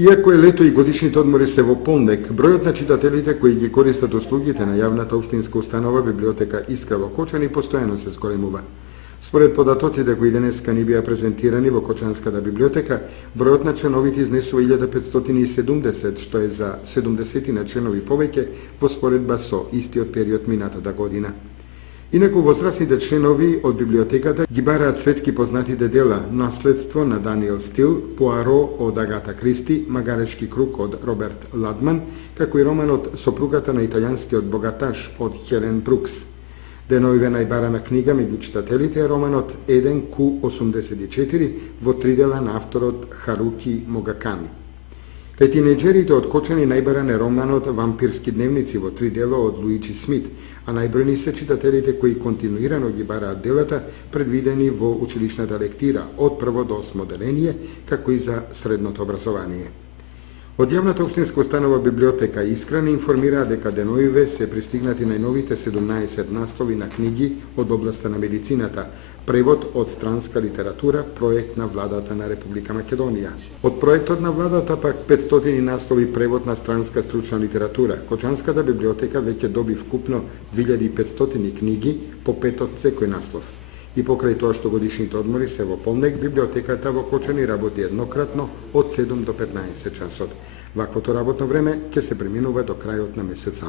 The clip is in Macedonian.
Иако е лето и годишните одмори се во полнек, бројот на читателите кои ги користат услугите на јавната општинска установа библиотека Искра во Кочани постојано се зголемува. Според податоците кои денеска ни беа презентирани во Кочанската библиотека, бројот на членовите изнесува 1570, што е за 70 на членови повеќе во споредба со истиот период минатата година. Инаку возрастните членови од библиотеката ги бараат светски познатите дела Наследство на Даниел Стил, Пуаро од Агата Кристи, Магарешки круг од Роберт Ладман, како и романот Сопругата на италијанскиот богаташ од Хелен Брукс. Деновиве најбарана книга меѓу читателите е романот 1Q84 во 3 дела на авторот Харуки Могаками. Кај тинејџерите од Кочани најбаран е романот Вампирски дневници во 3 дела од Луиджи Смит, а најбројни се читателите кои континуирано ги бараат делата предвидени во училишната лектира од прво до 8 деление, како и за средното образование. Од јавната општинска установа библиотека Искра не информираа дека деновиве се пристигнати најновите 17 наслови на книги од областа на медицината, превод од странска литература, проект на владата на Република Македонија. Од проектот на владата пак 500 наслови превод на странска стручна литература. Кочанската библиотека веќе доби вкупно 2500 книги по 5 од секој наслов. И покрај тоа што годишните одмори се во полнек, библиотеката во Кочани работи еднократно од 7 до 15 часот. Ваквото работно време ќе се преминува до крајот на месец